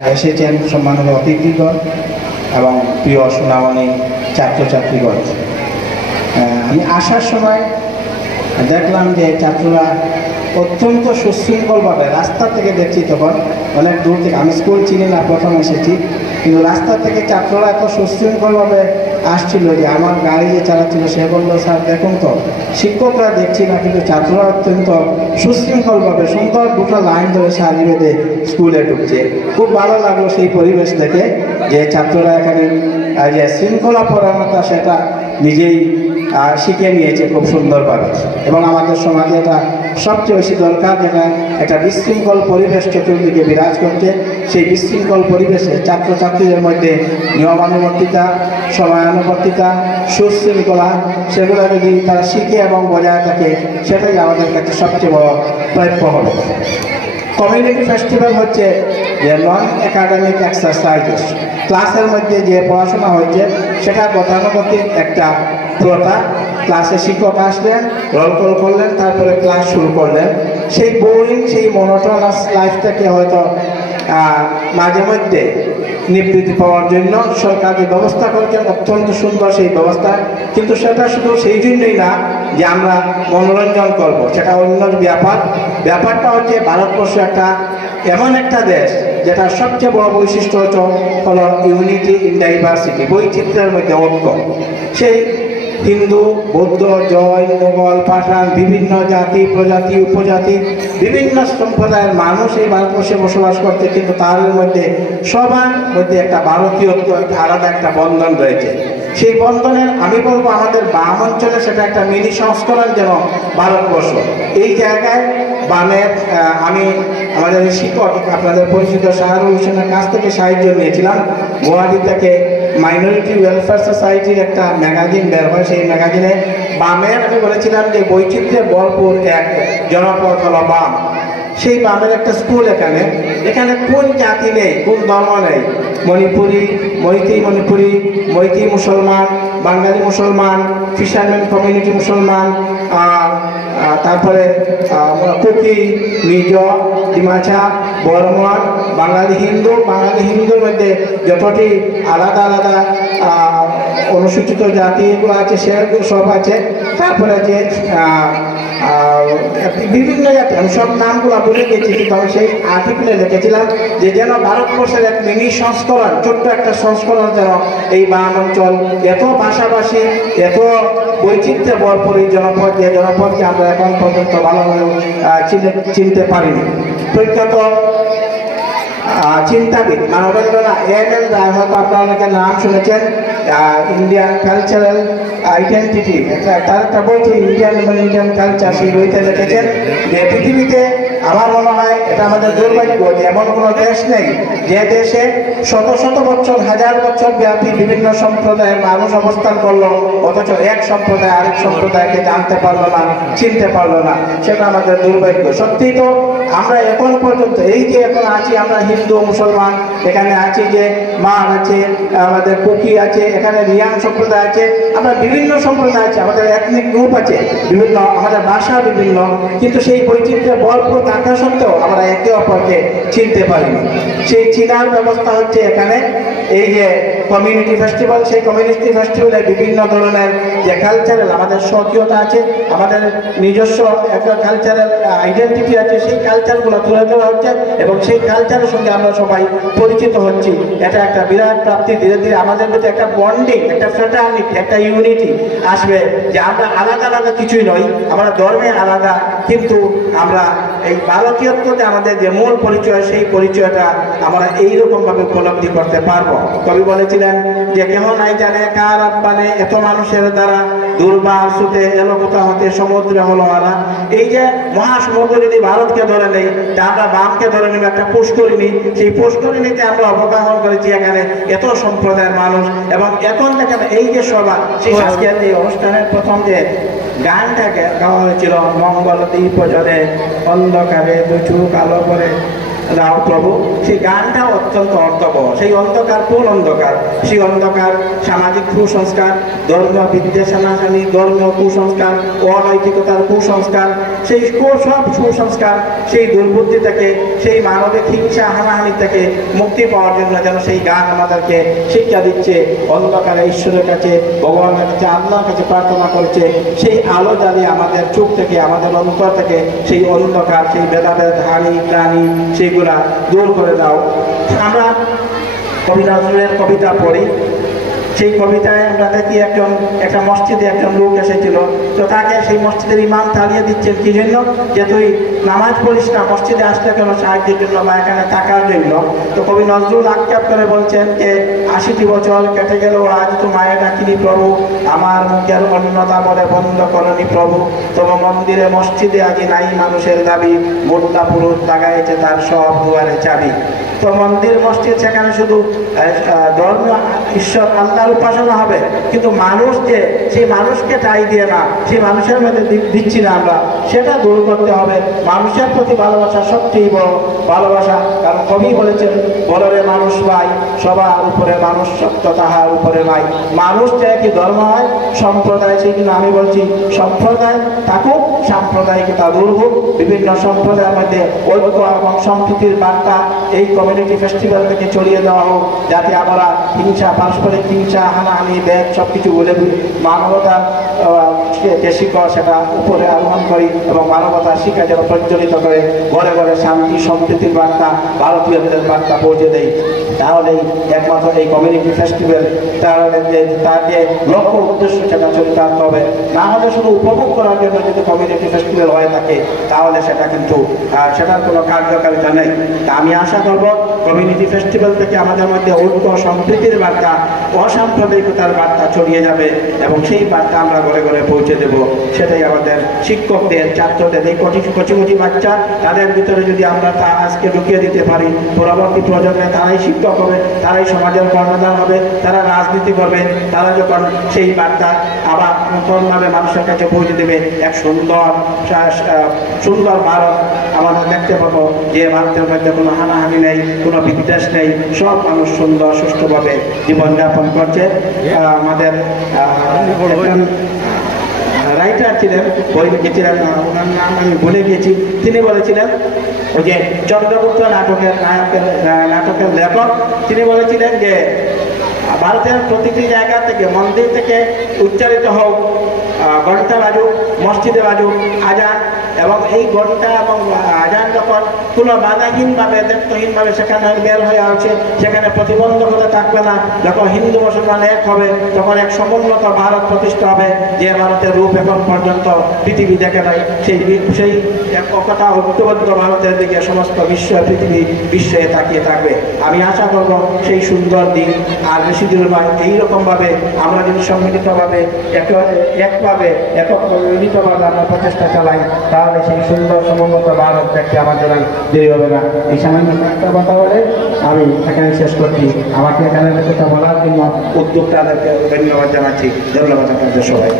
এসেছেন সম্মানিত অতিথিগণ এবং প্রিয় সোনামণি ছাত্রছাত্রীগণ। আমি আসার সময় দেখলাম যে ছাত্ররা অত্যন্ত সুশৃঙ্খলভাবে রাস্তা থেকে দেখছি, তখন অনেক দূর থেকে, আমি স্কুল চিনি না, প্রথম এসেছি, কিন্তু রাস্তা থেকে ছাত্ররা এত সুশৃঙ্খলভাবে আসছিল যে আমার গাড়ি যে চালাচ্ছিল সে বললো, স্যার দেখুন তো শিক্ষকরা দেখছি না, কিন্তু ছাত্ররা অত্যন্ত সুশৃঙ্খলভাবে সুন্দর দুটো লাইন ধরে সারি বেঁধে স্কুলে ঢুকছে। খুব ভালো লাগলো সেই পরিবেশ দেখে, যে ছাত্ররা এখানে যে শৃঙ্খলা পরায়ণতা সেটা নিজেই শিখে নিয়েছে খুব সুন্দরভাবে। এবং আমাদের সমাজে এটা সবচেয়ে বেশি দরকার, যেটা একটা বিশৃঙ্খল পরিবেশ চতুর্দিকে বিরাজ করছে, সেই বিশৃঙ্খল পরিবেশে ছাত্রছাত্রীদের মধ্যে নিয়মানুবর্তিতা, সময়ানুবর্তিতা, সুশৃঙ্খলা সেগুলো যদি তারা শিখে এবং বজায় থাকে, সেটাই আমাদের কাছে সবচেয়ে বড় প্রাপ্য হবে। কমিউনিটি ফেস্টিভ্যাল হচ্ছে যে নন একাডেমিক এক্সারসাইজেস, ক্লাসের মধ্যে যে পড়াশোনা হয়েছে সেটা গতানুগতিক একটা প্রথা। ক্লাসে শিক্ষক আসলেন, রোল কল করলেন, তারপরে ক্লাস শুরু করলেন। সেই বোরিং, সেই মনোটোনাস লাইফটাকে হয়তো মাঝে মধ্যে নিবৃত্তি পাওয়ার জন্য সরকার যে ব্যবস্থা করেছেন অত্যন্ত সুন্দর সেই ব্যবস্থা, কিন্তু সেটা শুধু সেই জন্যই না যে আমরা মনোরঞ্জন করব, সেটা অন্য ব্যাপারটা হচ্ছে ভারতবর্ষ একটা এমন একটা দেশ যেটা সবচেয়ে বড় বৈশিষ্ট্য হলো ইউনিটি ইন ডাইভার্সিটি, বৈচিত্র্যের মধ্যে ঐক্য। সেই হিন্দু, বৌদ্ধ, জৈন, মোগল, পাঠান, বিভিন্ন জাতি, প্রজাতি, উপজাতি, বিভিন্ন সম্প্রদায়ের মানুষ এই ভারতবর্ষে বসবাস করছে, কিন্তু তার মধ্যে সবার মধ্যে একটা ভারতীয়ত্ব, আলাদা একটা বন্ধন রয়েছে। সেই বন্ধনের আমি বলবো আমাদের বাম অঞ্চলে সেটা একটা মিনি সংস্করণ যেন ভারতবর্ষ। এই জায়গায় বামের আমি আমাদের শিক্ষক আপনাদের পরিচিত শাহরুল হোসেনের কাছ থেকে সাহায্য নিয়েছিলাম। গুয়াহাটি থেকে মাইনরিটি ওয়েলফেয়ার সোসাইটির একটা ম্যাগাজিন বের হয়, সেই ম্যাগাজিনে বামের আমি বলেছিলাম যে বৈচিত্র্যে ভরপুর এক জনপদ হলো বাম। সেই বামের একটা স্কুল এখানে কোন জাতি নেই, কোন ধর্ম নেই, মণিপুরি, মৈতি মুসলমান, বাঙালি মুসলমান, ফিশারম্যান কমিউনিটি মুসলমান, তারপরে কুকি, মিজ, ডিমাচা, বর্মন, বাঙালি হিন্দুর মধ্যে যতটি আলাদা আলাদা অনুসূচিত জাতি এগুলো আছে সেগুলো সব আছে। তারপরে যে বিভিন্ন জাতি, আমি সব নামগুলো বলে গেছি, কিন্তু আমি সেই আর্টিকেলে লিখেছিলাম যে যেন ভারতবর্ষের এক মিনি সংস্করণ, ছোট্ট একটা সংস্করণ যেন এই বাম অঞ্চল, এত ভাষাভাষী, এত বৈচিত্র্যে ভরপুর এই জনপদ, যে জনপদকে আমরা এখন পর্যন্ত ভালোভাবে চিনতে পারিনি। প্রখ্যাত চিন্তাবিদ মানবেন্দ্রনাথ এম রায়, হয়তো আপনারা অনেকের নাম শুনেছেন, ইন্ডিয়ান কালচারাল আইডেন্টিটি, তার একটা বইটি ইন্ডিয়ান কালচার, সেই বইতে লিখেছেন যে পৃথিবীতে আমার মনে হয় এটা আমাদের দুর্ভাগ্য যে এমন কোনো দেশ নেই যে দেশে শত শত বছর, হাজার বছর ব্যাপী বিভিন্ন সম্প্রদায়ের মানুষ অবস্থান করলো, অথচ এক সম্প্রদায় আরেক সম্প্রদায়কে জানতে পারলো না, চিনতে পারলো না। সেটা আমাদের দুর্ভাগ্য। সত্যি তো আমরা এখন পর্যন্ত এই যে এখন আছি, আমরা হিন্দু, মুসলমান, এখানে আছি যে মান আছে, আমাদের কুকি আছে, এখানে রিয়াং সম্প্রদায় আছে, আমরা বিভিন্ন সম্প্রদায় আছে, আমাদের এথনিক গ্রুপ আছে বিভিন্ন, আমাদের ভাষা বিভিন্ন, কিন্তু সেই বৈচিত্র্যে ভরপুর থাকা সত্ত্বেও আমরা একে অপরকে চিনতে পারিনি। সেই চিনার ব্যবস্থা হচ্ছে এখানে এই যে কমিউনিটি ফেস্টিভ্যাল, সেই কমিউনিটি ফেস্টিভ্যালে বিভিন্ন ধরনের যে কালচারাল আমাদের স্বকীয়তা আছে, আমাদের নিজস্ব একটা কালচারাল আইডেন্টিটি আছে, সেই কালচারগুলো তুলে ধরা হচ্ছে এবং সেই কালচারের সঙ্গে আমরা সবাই পরিচিত হচ্ছি। এটা একটা বিরাট প্রাপ্তি। ধীরে ধীরে আমাদের মধ্যে একটা বন্ডিং, একটা ফ্র্যাটার্নিটি, একটা ইউনিটি আসবে, যে আমরা আলাদা আলাদা কিছুই নই, আমরা ধর্মে আলাদা, কিন্তু আমরা এই ভারতীয়ত্বতে আমাদের যে মূল পরিচয়, সেই পরিচয়টা আমরা এইরকমভাবে উপলব্ধি করতে পারবো। কবি বলেছিলেন যে কেহ নাই জানে কার আহ্বানে এত মানুষের দ্বারা, দুর্বার সুতে এলো কোথা হতে সমুদ্রে হলো আলা। এই যে মহাসমুদ্র যদি ভারতকে ধরে নেই, তা আমরা বামকে ধরে নেব একটা পুষ্করিণী, সেই পুষ্করিণীতে আমরা অবগাহন করেছি এখানে এত সম্প্রদায়ের মানুষ। এবং এখন দেখেন এই যে সভা, সেই আজকের এই অনুষ্ঠানের প্রথম যে গানটাকে গাওয়া হয়েছিল, মঙ্গল দ্বীপ জলে অন্ধকারে দুচু কালো করে দাও প্রভু, সেই গানটা অত্যন্ত অর্থবহ। সেই অন্ধকার কোন অন্ধকার? সেই অন্ধকার সামাজিক কুসংস্কার, ধর্মীয় বিদ্বেষণাশালী, ধর্মীয় কুসংস্কার, অনৈতিকতার কুসংস্কার, সেই সব কুসংস্কার, সেই দুর্বুদ্ধি থেকে, সেই মানবিক হিংসা হানাহানি থেকে মুক্তি পাওয়ার জন্য যেন সেই গান আমাদেরকে শিক্ষা দিচ্ছে। অন্ধকারে ঈশ্বরের কাছে, ভগবানের কাছে, আল্লাহর কাছে প্রার্থনা করছে সেই আলো জ্বালিয়ে আমাদের চোখ থেকে, আমাদের অন্তর থেকে সেই অন্ধকার, সেই ভেদাভেদ, হানি গ্লানি সেইগুলা দূর করে দাও। আমরা কবি নজরুলের কবিতা পড়ি, সেই কবিতায় আমরা দেখি একটা মসজিদে একজন লোক এসেছিল, তো তাকে সেই মসজিদের ইমাম তাড়িয়ে দিচ্ছেন কি জন্য? যে তুই নামাজ পড়িস না, মসজিদে আসলে কেন? সাহায্যের জন্য বা এখানে থাকার জন্য। তো কবি নজরুল আক্ষেপ করে বলছেন যে 80টি বছর কেটে গেল, আজ তো মায়ের ডাকিনি প্রভু, আমার মুখের অন্নতা বলে বন্ধ করনি প্রভু, তবু মন্দিরে মসজিদে আজি নাই মানুষের দাবি, মোল্লা পুরুষ লাগাইছে তার সব দুয়ারে চাবি। তো মন্দির মসজিদ সেখানে শুধু ধর্ম ঈশ্বর আল্লাহর উপাসনা হবে, কিন্তু মানুষ যে সেই মানুষকে ঠাঁই দিয়ে না, সেই মানুষের মধ্যে দিচ্ছি না আমরা, সেটা দূর করতে হবে। মানুষের প্রতি ভালোবাসা সবচেয়ে বড় ভালোবাসা। কারণ কবি বলেছেন, বলরে মানুষ ভাই, সবার উপরে মানুষ সত্য তাহার উপরে নাই। মানুষ যে কি ধর্ম হয়, সম্প্রদায়, সেই জন্য আমি বলছি সম্প্রদায় থাকুক, সাম্প্রদায়িকতা দূর হোক, বিভিন্ন সম্প্রদায়ের মধ্যে ঐক্য এবং সম্প্রীতির বার্তা এই কমিউনিটি ফেস্টিভ্যাল থেকে ছড়িয়ে দেওয়া হোক, যাতে আমরা হিংসা, পারস্পরিক হিংসা, হানাহানি, ব্যাগ সবকিছু বলে মানবতার যে শিক্ষা সেটা উপরে আহ্বান করি এবং মানবতার শিক্ষা যেন প্রজ্বলিত করে ঘরে ঘরে শান্তি সম্প্রীতির বার্তা, ভারতীয়দের বার্তা পৌঁছে দেয়। তাহলেই একমাত্র এই কমিউনিটি ফেস্টিভ্যাল তার যে লক্ষ্য উদ্দেশ্য সেটা চরিতার্থ হবে। না হলে শুধু উপভোগ করার জন্য যদি কমিউনিটি ফেস্টিভ্যাল হয়ে থাকে, তাহলে সেটা কিন্তু সেটার কোনো কার্যকারিতা নেই। তা আমি আশা করব কমিউনিটি ফেস্টিভ্যাল থেকে আমাদের মধ্যে ঐক্য, সম্প্রীতির বার্তা, অসাম্প্রদায়িকতার বার্তা ছড়িয়ে যাবে এবং সেই বার্তা আমরা ঘরে ঘরে পৌঁছে দেব। সেটাই আমাদের শিক্ষকদের, ছাত্রদের, এই কচি কচি বাচ্চা, তাদের ভিতরে যদি আমরা তা আজকে ঢুকিয়ে দিতে পারি, পরবর্তী প্রজন্মে তারাই শিক্ষক হবে, তারাই সমাজের কর্ণধার হবে, তারা রাজনীতি করবে। তারা যখন সেই বার্তা আবার নতুনভাবে মানুষের কাছে পৌঁছে দেবে, এক সুন্দর ভারত আমাদের দেখতে পাবো, যে ভারতের মধ্যে কোনো হানাহানি নেই, কোনো বিদ্বেষ নেই, সব মানুষ সুন্দর সুষ্ঠুভাবে জীবনযাপন করছে। আমাদের রাইটার ছিলেন, বই লিখেছিলেন, ওনার নাম আমি ভুলে গিয়েছি, তিনি বলেছিলেন, ওই যে চন্দ্রগুপ্ত নাটকের লেখক, তিনি বলেছিলেন যে ভারতের প্রতিটি জায়গা থেকে, মন্দির থেকে উচ্চারিত হোক ঘণ্টা বাজুক, মসজিদে বাজুক আজান, এবং এই ঘণ্টা এবং আজান যখন কোনো বাধাহীনভাবে, দায়িত্বহীনভাবে সেখানে বের হয়ে আছে, সেখানে প্রতিবন্ধকতা থাকবে না। যখন হিন্দু মুসলমান এক হবে, তখন এক সমুন্নত ভারত প্রতিষ্ঠা হবে, যে ভারতের রূপ এখন পর্যন্ত পৃথিবী দেখে নাই। সেই কথা ঐক্যবদ্ধ ভারতের দিকে সমস্ত পৃথিবী বিশ্বে তাকিয়ে থাকবে। আমি আশা করব সেই সুন্দর দিন আর বেশি দূর নয়। এইরকমভাবে আমরা যদি সম্মিলিতভাবে একভাবে মিলিতভাবে আমরা প্রচেষ্টা চালাই, তাহলে সেই সুন্দর সমুন্নত ভারত দেখতে আমাদের দেরি হবে না। এই সামান্য একটা কথা বলে আমি এখানে শেষ করছি। আমাকে এখানে কথা বলার জন্য উদ্যোক্তাদেরকে ধন্যবাদ জানাচ্ছি। ধন্যবাদ আপনাদের সবাই।